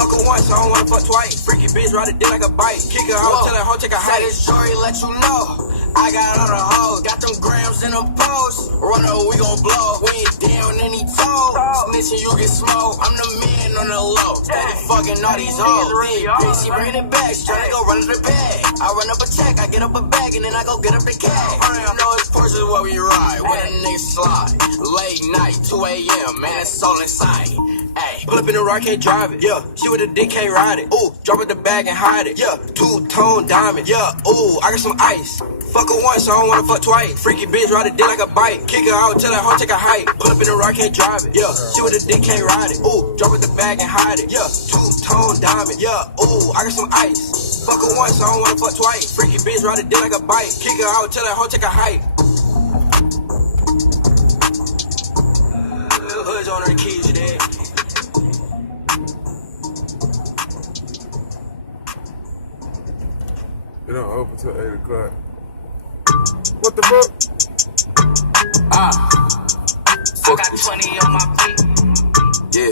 Fuck her once, I don't wanna fuck twice. Freaky bitch, ride a dick like a bite. Kick her out, tell that hoe take a hike. This story let you know I got all the hoes, got them grams in them posts. Run up, we gon' blow. We ain't down any toes. Snitching, you get smoked. I'm the man on the low. Steady fucking all these hoes. Big bitch, she bringing it back. She tryna go run to the bag. I run up a check, I get up a bag, and then I go get up the cash. You know it's Porsche where we ride. When a nigga slide. Late night, 2 a.m. Man, it's all inside. Ayy, pull up in the rock, can't drive it. Yeah, she with a dick, can't ride it. Ooh, drop it the bag and hide it. Yeah, two-tone diamond. Yeah, ooh, I got some ice. Fuck her once, I don't wanna fuck twice. Freaky bitch, ride a dick like a bike. Kick her out, tell that hoe take a hike. Pull up in the rock, can't drive it. Yeah, she with a dick, can't ride it. Ooh, drop it the bag and hide it. Yeah, two-tone diamond. Yeah, ooh, I got some ice. Fuck her once, I don't wanna fuck twice. Freaky bitch, ride a dick like a bike. Kick her out, tell that hoe take a hike. Little hood's on her keys, you dead. It don't open till 8 o'clock. What the fuck? I got 20 on my feet. Yeah.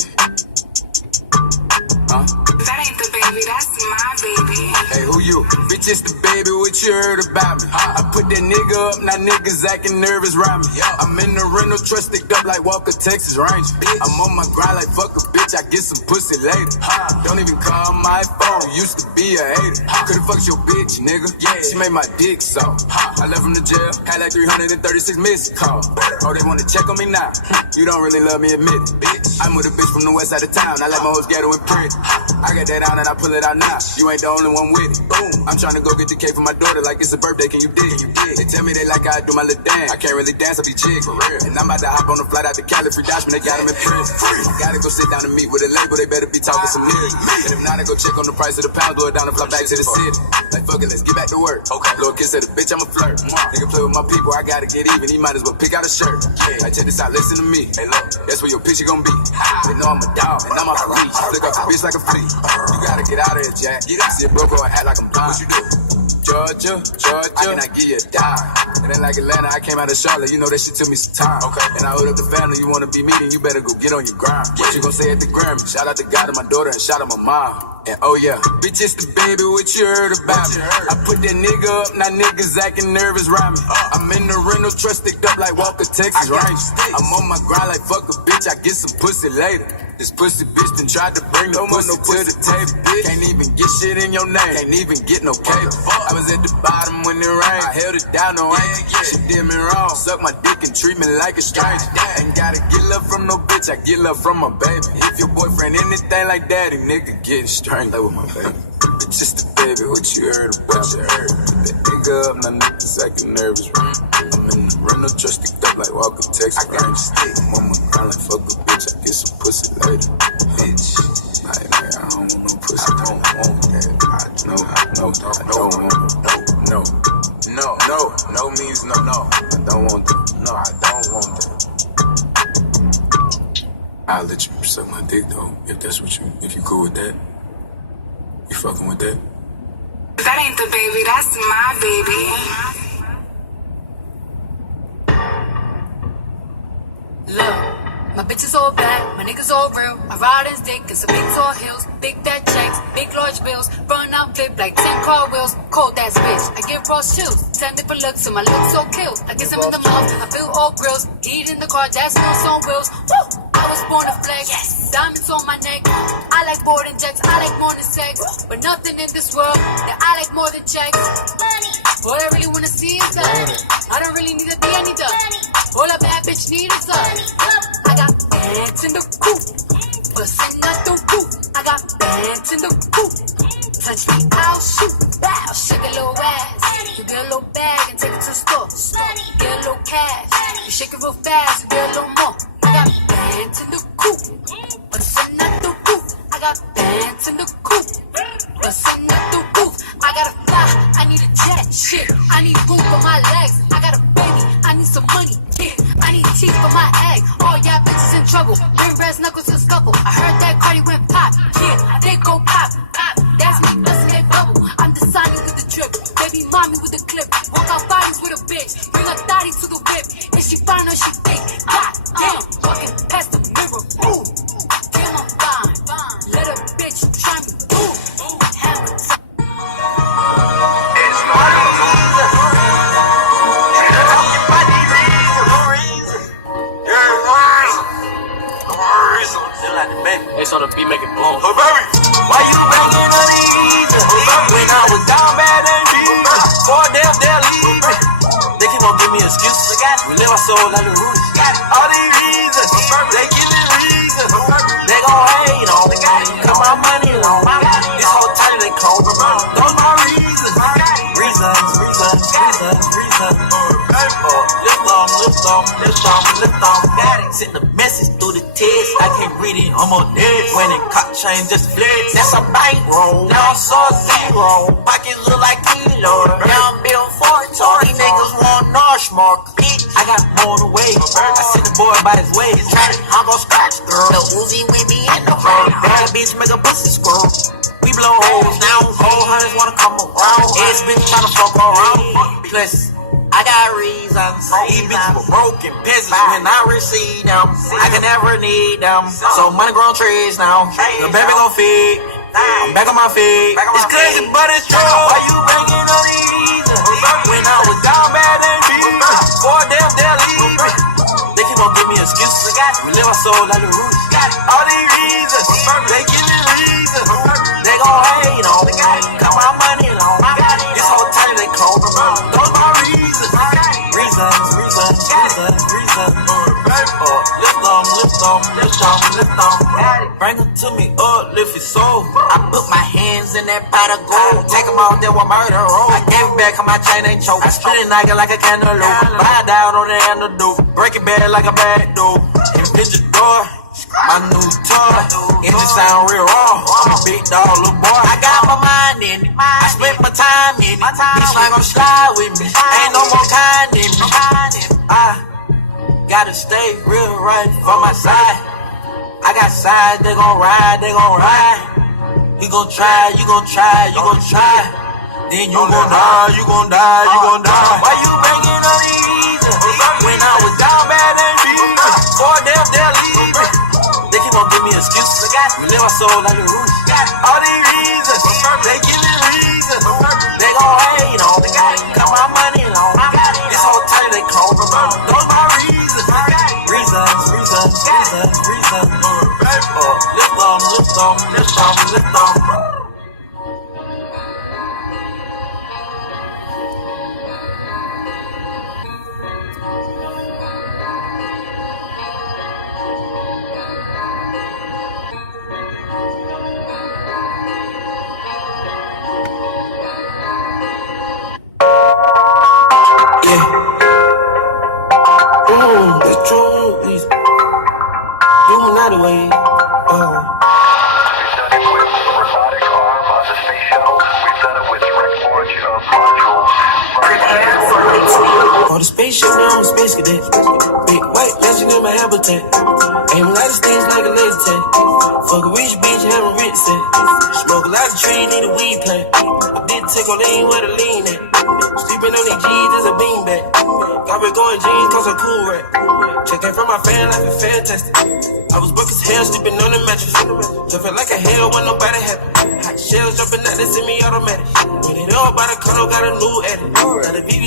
That ain't the baby, that's my baby. Hey, who you? Bitch, it's the baby, what you heard about me? I put that nigga up, now niggas acting nervous around me. I'm in the rental truck sticked up like Walker, Texas Ranger. I'm on my grind like fuck a bitch, I get some pussy later. Don't even call my phone, used to be a hater. Could've fucked your bitch, nigga. Yeah, she made my dick so. I left from the jail, had like 336 missed calls. Oh, they wanna check on me now? You don't really love me, admit it, bitch. I'm with a bitch from the west side of town, I let my hoes ghetto and pretty. I got that on and I pull it out now. You ain't the only one with it. Boom. I'm trying to go get the cake for my daughter like it's a birthday. Can you dig? They tell me they like how I do my little dance. I can't really dance, I be chick for real. And I'm about to hop on the flight out to Cali, free Dashcam, they got him in prison. Gotta go sit down and meet with a label, they better be talking some niggas. And if not, I go check on the price of the pound, blow it down and fly back to the city. Like fuck it, let's get back to work. Okay. Little kid said, bitch, I'm a flirt. Nigga play with my people, I gotta get even. He might as well pick out a shirt. Like check this out, listen to me. Hey look, that's where your picture gon' be. They know I'm a dog and I'm off the leash. Flick off the bitch like a flea. You gotta get out of here, Jack. Get out. See a broke or act like I'm blind. What you do? Georgia, I cannot give you a dime. And then like Atlanta, I came out of Charlotte, you know that shit took me some time. Okay. And I hold up the family, you wanna be me, then you better go get on your grind. What you gon' say at the Grammy? Shout out to God and my daughter and shout out my mom. And oh yeah, bitch, it's the baby, what you heard about me? I put that nigga up, now niggas acting nervous around me. I'm in the rental truck sticked up like Walker, Texas Ranger. I'm on my grind like fuck a bitch, I get some pussy later. This pussy bitch done tried to bring the pussy to the table, bitch. Can't even get shit in your name, can't even get no cable. I was at the bottom when it rained, I held it down, no ain't. She did me wrong, suck my dick and treat me like a stranger. Ain't gotta get love from no bitch, I get love from my baby. If your boyfriend anything like daddy, nigga get strangled with my baby. Bitch, just the baby, what you heard about? You heard. That nigga up, now niggas acting nervous. I'm in the rental truck sticked up like Walker, Texas Ranger. I'm on my grind like fuck a bitch, I get some pussy later. Bitch, like, man, I don't want no pussy, I don't want that. I don't want that. No means no. I don't want that. No, I don't want that. I'll let you suck my dick though, if you cool with that. You fucking with that? That ain't the baby, that's my baby. Look, my bitch is all black, my niggas all real. I ride his dick in some big tall hills, big fat checks, big large bills, run out flip like 10 car wheels. Cold ass bitch, I give raw chills. 10 different looks and my looks so kill. I kiss him in the mouth, I feel all grills. Heat in the car, that's wheels on wheels. Woo! I was born to flex, yes. Diamonds on my neck. I like boarding jets, I like more than sex. But nothing in this world that I like more than checks. Money. All I really wanna see is that. I don't really need a D, I need the. All a bad bitch need is us. I got bands in the coop, bustin' out the roof. I got bands in the coop. Touch me, I'll shoot. Wow, shake a little ass. You get a little bag and take it to the store. Get a little cash. You shake it real fast, you get a little more. I got bands in the coop, bustin' out the roof. I got bands in the coop, bustin' out the roof. I gotta fly, I need a jet, shit. I need room for my legs. I got a baby, I need some money, yeah. I need teeth for my egg. All y'all bitches in trouble. Bring brass knuckles to scuffle. I heard that Cardi went pop, yeah. They go pop, pop. That's me bustin' that bubble. I'm designing with the drip, baby mommy with the clip. Walk out bodies with a bitch. Bring her thotty to the whip. If she fine or she thick, god damn. Walking past the mirror, ooh. Damn, I'm fine. Let a bitch It's on the beat, make it boom. Oh, baby. Why you banging on these? When I was down bad and deep, for them, they'll leave me. They keep on giving me excuses. We live our soul like the roots. All these reasons, they give me reasons. They gon' hate on me, cause my money long. This whole time they cold. Those my reasons. Lift on. Send the message through the text. I can't read it, I'm on dead. When it cop chain just flex. That's a bankroll. Now I'm so zero. Pockets look like kilos. Now I'm built for it. These niggas want Northmark. Bitch, I got more than way. I sent the boy by his way. I'm gon' scratch, girl. The Uzi with me in the road. Bad bitch make a pussy squirrel. We blow holes now. Whole hunters wanna come around. Ass bitch tryna fuck around. Plus, I got reasons. These bitches were broken peasants when I receive them. I can never need them. So money grown trees now. The baby gon' feed. I'm back on my feet. It's crazy, but it's true. Why you banging on these? When I was down bad and deep, for them they'll leave me. They keep on giving me excuses. We live our soul like the roots. All these reasons, they give me reasons. They gon' hate on me, cause my money long. This whole time they cold. Those my reasons. Lift them. Bring them to me, lift his soul. I put my hands in that pot of gold. Take them out there with murder roll. I gave it back, cause my chain ain't choke. I split it knock it like a cantaloupe. Buy down on the handle, dude. Break it bad like a bad dude. Invent your door. My new toy, it just sound real raw. I'm a big dog, little boy. I got my mind in it. I spent my time in it. Bitch like gon' slide with me. Ain't no more kind in me. I gotta stay real right for my side. I got sides, they gon' ride. You gon' try, you gon' try. Then you gon' die. Why you banging on these? When I was down bad and deep, for them they'll leave me. They keep on giving me excuses. We live our soul like the roots. All these reasons, they give me reasons. They gon' hate on me, cause my money long. This whole time they cold. Those my reasons. Lift them. Way. For the spaceship, now I'm a space cadet. Big white legend in my habitat. Aim a lot of things like a laser tag. Fuck a rich bitch, have a rich set. Smoke a lot of trees, need a weed plant. I did take on lean where the lean at. Sleeping on these G's is a beanbag. Got me going jeans cause I'm cool rap. Checking from my fan life is fantastic. I was broke as hell, sleeping on the mattress. Jumping like a hell when nobody happy. Hot shells jumping out, they send me automatic. When it all by the condo, got a new edit. Now the BB's